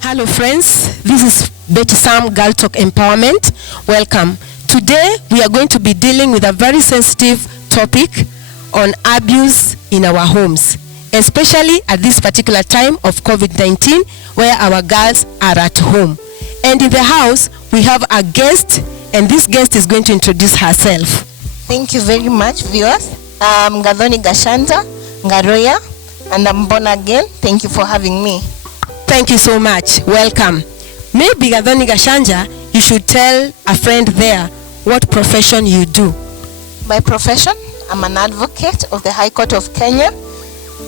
Hello friends, this is Betty Sam Girl Talk Empowerment. Welcome. Today we are going to be dealing with a very sensitive topic on abuse in our homes, especially at this particular time of COVID-19 where our girls are at home. And in the house we have a guest, and this guest is going to introduce herself. Thank you very much, viewers. I'm Gathoni Gashanja Ngaroya, and I'm born again. Thank you for having me. Thank you so much. Welcome. Maybe Gathoni Gashanja, you should tell a friend there what profession you do. My profession, I'm an advocate of the High Court of Kenya.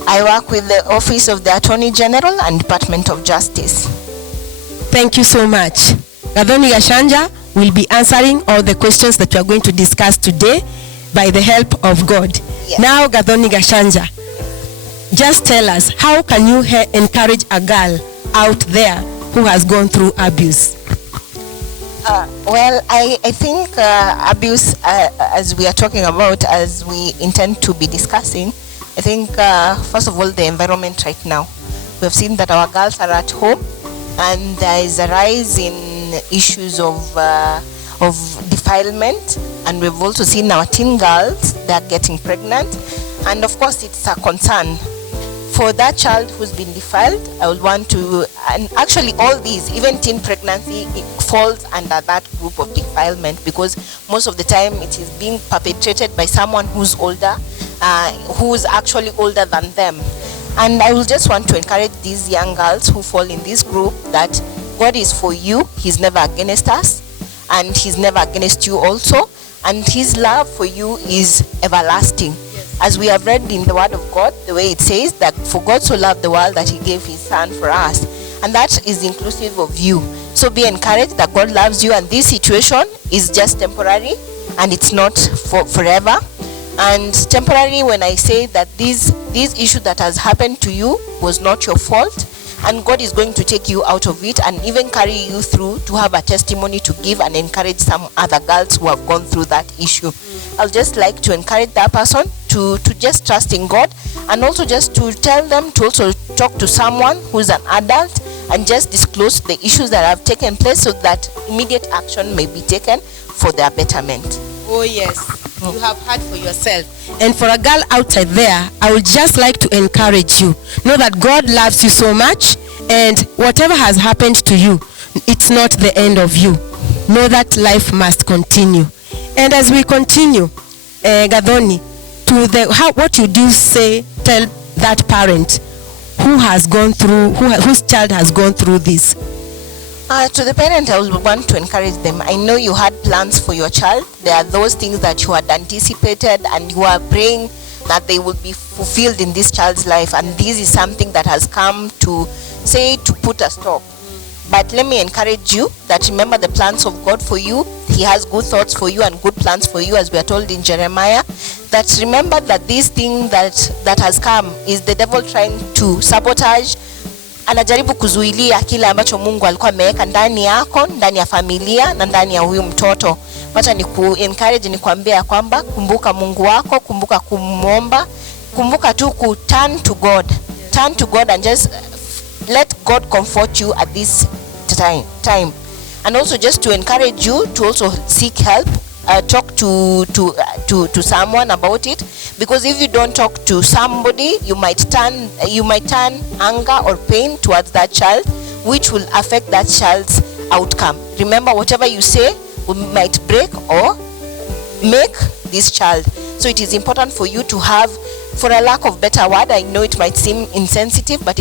I work with the Office of the Attorney General and Department of Justice. Thank you so much. Gathoni Gashanja will be answering all the questions that we are going to discuss today by the help of God. Yes. Now, Gathoni Gashanja, just tell us, how can you encourage a girl out there who has gone through abuse? Well, I think abuse, as we are talking about, as we intend to be discussing, I think first of all, the environment right now. We have seen that our girls are at home, and there is a rise in issues of defilement, and we've also seen our teen girls that are getting pregnant, and of course it's a concern for that child who's been defiled. I would want to, and actually all these, even teen pregnancy, it falls under that group of defilement, because most of the time it is being perpetrated by someone who's older, who's actually older than them. And I will just want to encourage these young girls who fall in this group that God is for you. He's never against us, and He's never against you also, and His love for you is everlasting. As we have read in the Word of God, the way it says that for God so loved the world that He gave His Son for us, and that is inclusive of you. So be encouraged that God loves you, and this situation is just temporary, and it's not for forever. And temporary, when I say that this issue that has happened to you was not your fault, and God is going to take you out of it and even carry you through to have a testimony to give and encourage some other girls who have gone through that issue. I'll just like to encourage that person to just trust in God, and also just to tell them to also talk to someone who's an adult and just disclose the issues that have taken place, so that immediate action may be taken for their betterment. Oh yes, you have heard for yourself. And for a girl outside there, I would just like to encourage you. Know that God loves you so much, and whatever has happened to you, it's not the end of you. Know that life must continue. And as we continue, Gathoni, what you do say, tell that parent who has gone through, whose child has gone through this. To the parent, I would want to encourage them. I know you had plans for your child. There are those things that you had anticipated, and you are praying that they will be fulfilled in this child's life. And this is something that has come to put a stop. But let me encourage you that remember the plans of God for you. He has good thoughts for you and good plans for you, as we are told in Jeremiah. That remember that this thing that has come is the devil trying to sabotage. Anajaribu kuzuilia kile ambacho Mungu alikuwa ameweka ndani yako, ndani ya familia na ndani ya huyu mtoto. Wacha ni encourage, ni kuambia kwamba kumbuka Mungu wako, kumbuka kumuomba, kumbuka tu ku turn to God. Turn to God and just let God comfort you at this time. And also just to encourage you to also seek help. Talk to someone about it, because if you don't talk to somebody, you might turn anger or pain towards that child, which will affect that child's outcome. Remember, whatever you say might break or make this child. So it is important for you to have, for a lack of better word, I know it might seem insensitive, but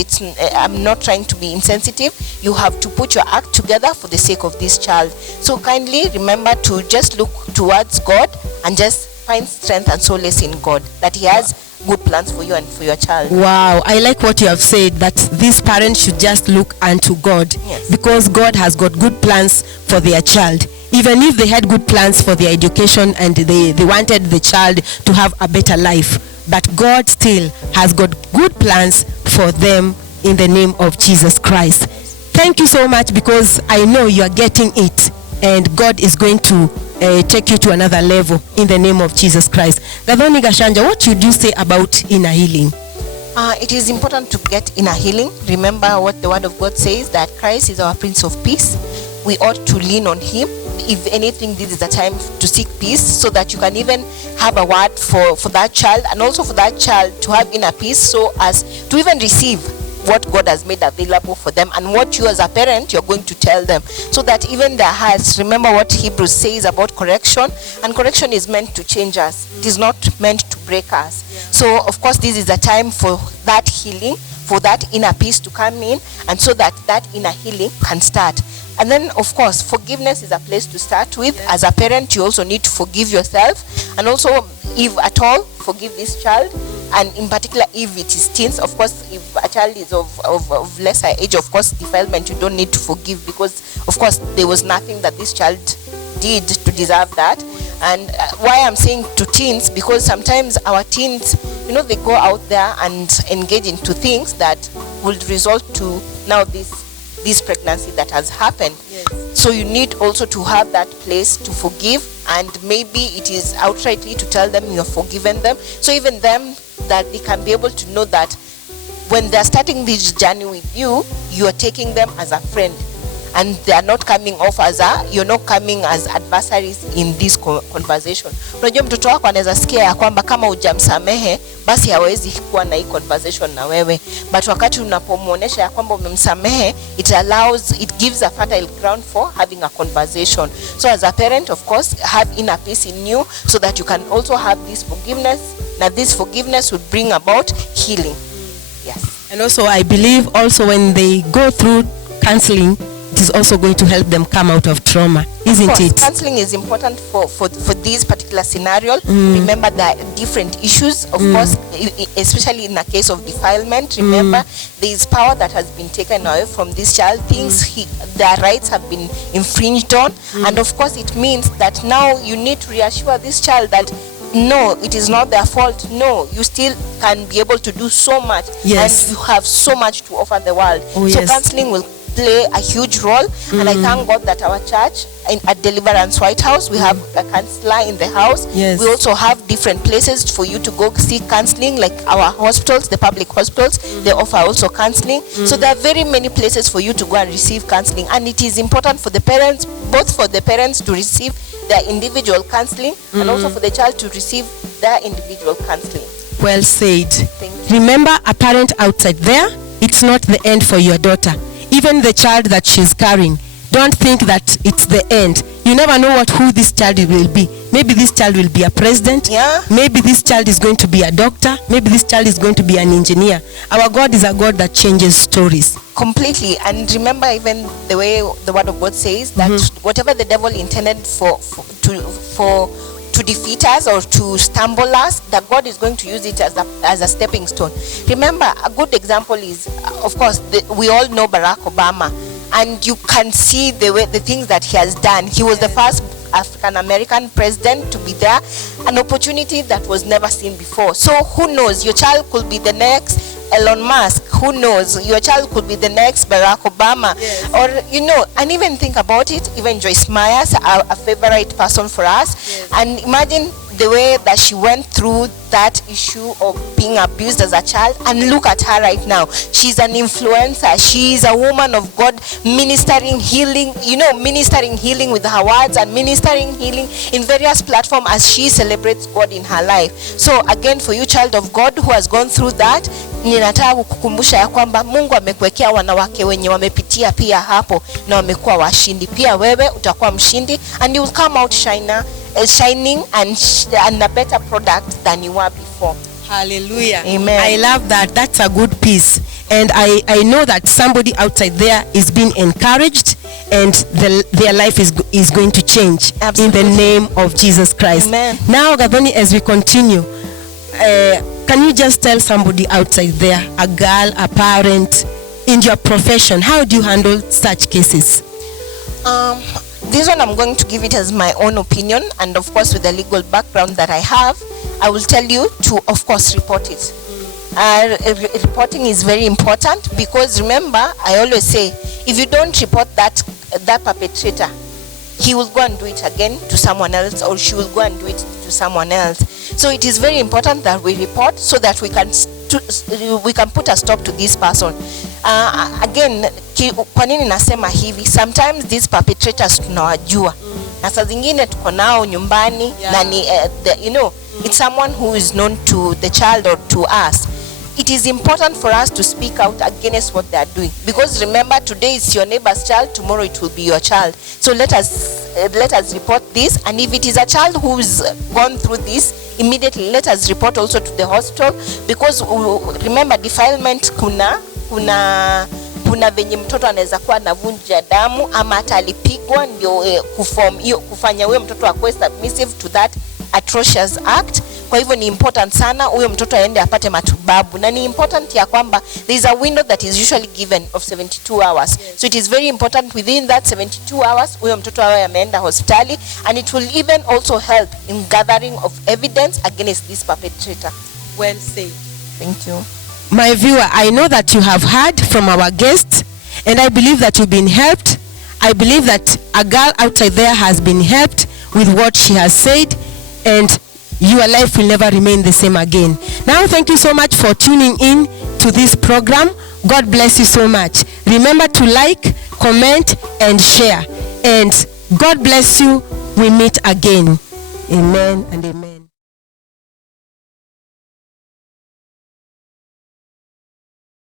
I'm not trying to be insensitive. You have to put your act together for the sake of this child. So kindly remember to just look towards God and just find strength and solace in God, that He has good plans for you and for your child. Wow, I like what you have said, that these parents should just look unto God. Yes. Because God has got good plans for their child. Even if they had good plans for their education and they wanted the child to have a better life, but God still has got good plans for them in the name of Jesus Christ. Thank you so much, because I know you are getting it, and God is going to take you to another level in the name of Jesus Christ. Gathoni Gashanja, what should you say about inner healing? It is important to get inner healing. Remember what the word of God says, that Christ is our Prince of Peace. We ought to lean on him. If anything, this is the time to seek peace, so that you can even have a word for that child, and also for that child to have inner peace, so as to even receive what God has made available for them, and what you as a parent you're going to tell them, so that even their hearts, remember what Hebrews says about correction, and correction is meant to change us. It is not meant to break us. So of course this is the time for that healing, for that inner peace to come in, and so that that inner healing can start. And then of course forgiveness is a place to start with. As a parent, you also need to forgive yourself, and also, if at all, forgive this child. And in particular, if it is teens, of course, if a child is of lesser age, of course, defilement, you don't need to forgive, because of course there was nothing that this child did to deserve that. And why I'm saying to teens, because sometimes our teens, they go out there and engage into things that will result to now this pregnancy that has happened. Yes. So you need also to have that place to forgive, and maybe it is outrightly to tell them you have forgiven them, so even them, that they can be able to know that when they're starting this journey with you, you are taking them as a friend, and they are not coming off you're not coming as adversaries in this conversation. Unajua mtoto wako anaweza sikia ya kwamba kama hujamsamehe basi hawezi kuwa na hii conversation na wewe, but wakati unapomuonesha ya kwamba umemsamehe, it gives a fertile ground for having a conversation. So as a parent, of course, have inner peace in you, so that you can also have this forgiveness. Now this forgiveness will bring about healing. Yes. And also I believe also when they go through counseling, it is also going to help them come out of trauma, isn't it? Counseling is important for this particular scenario. Remember, there are different issues, of course, especially in a case of defilement. Remember, there is power that has been taken away from this child. Their rights have been infringed on, and of course it means that now you need to reassure this child that no, it is not their fault. No, you still can be able to do so much. Yes. And you have so much to offer the world. Oh, so yes. Counseling will play a huge role, and I thank God that our church at Deliverance White House, we have a counselor in the house. Yes. We also have different places for you to go seek counseling, like our hospitals, the public hospitals, they offer also counseling. So there are very many places for you to go and receive counseling, and it is important for the parents, both for the parents to receive their individual counseling, and also for the child to receive their individual counseling. Well said. Thank you. Remember, a parent outside there, it's not the end for your daughter. Even the child that she's carrying, don't think that it's the end. You never know who this child will be. Maybe this child will be a president. Yeah. Maybe this child is going to be a doctor. Maybe this child is going to be an engineer. Our God is a God that changes stories. Completely. And remember, even the way the word of God says that whatever the devil intended to defeat us or to stumble us, that God is going to use it as a stepping stone. Remember, a good example is, of course, we all know Barack Obama, and you can see the things that he has done. He was the first African American president to be there, an opportunity that was never seen before. So who knows, your child could be the next Elon Musk. Who knows, your child could be the next Barack Obama. Yes. Or and even think about it, even Joyce Myers, a favorite person for us. Yes. And imagine the way that she went through that issue of being abused as a child, and look at her right now. She's an influencer. She's a woman of God, ministering healing, ministering healing with her words, and ministering healing in various platforms as she celebrates God in her life. So again, for you child of God who has gone through that, ninataka kukukumbusha ya kwamba Mungu amekuwekea wanawake wenye wamepitia pia hapo na wamekuwa washindi. Pia wewe utakuwa mshindi, and you will come out shining and a better product than you were before. Hallelujah. Amen. I love that. That's a good piece. And I know that somebody outside there is being encouraged, and their life is going to change. Absolutely. In the name of Jesus Christ. Amen. Now, Gathoni, as we continue, can you just tell somebody outside there, a girl, a parent, in your profession, how do you handle such cases? This one I'm going to give it as my own opinion, and of course with the legal background that I have, I will tell you to, of course, report it. Reporting is very important, because remember, I always say, if you don't report that perpetrator, he will go and do it again to someone else, or she will go and do it to someone else. So it is very important that we report so that we can put a stop to this person. Again, kwa nini nasema hivi? Sometimes these perpetrators tunawajua. Na saa zingine tuko nao nyumbani, na ni it's someone who is known to the child or to us. It is important for us to speak out against what they are doing, because remember, today is your neighbor's child, tomorrow it will be your child. So let us report this, and if it is a child who's gone through this, immediately let us report also to the hospital, because remember, defilement kuna venye mtoto anaweza kuwa anavunja damu ama hata alipigwa ndio kufanya huyo mtoto akuwe submissive to that atrocious act. Kwa hivyo ni important sana huyo mtoto aende apate matibabu, na ni important ya kwamba there is a window that is usually given of 72 hours. So it is very important within that 72 hours huyo mtoto awe ameenda hospitali, and it will even also help in gathering of evidence against this perpetrator. Well said. Thank you. My viewer, I know that you have heard from our guests, and I believe that you've been helped. I believe that a girl outside there has been helped with what she has said, and your life will never remain the same again. Now, thank you so much for tuning in to this program. God bless you so much. Remember to like, comment, and share. And God bless you. We meet again. Amen and amen.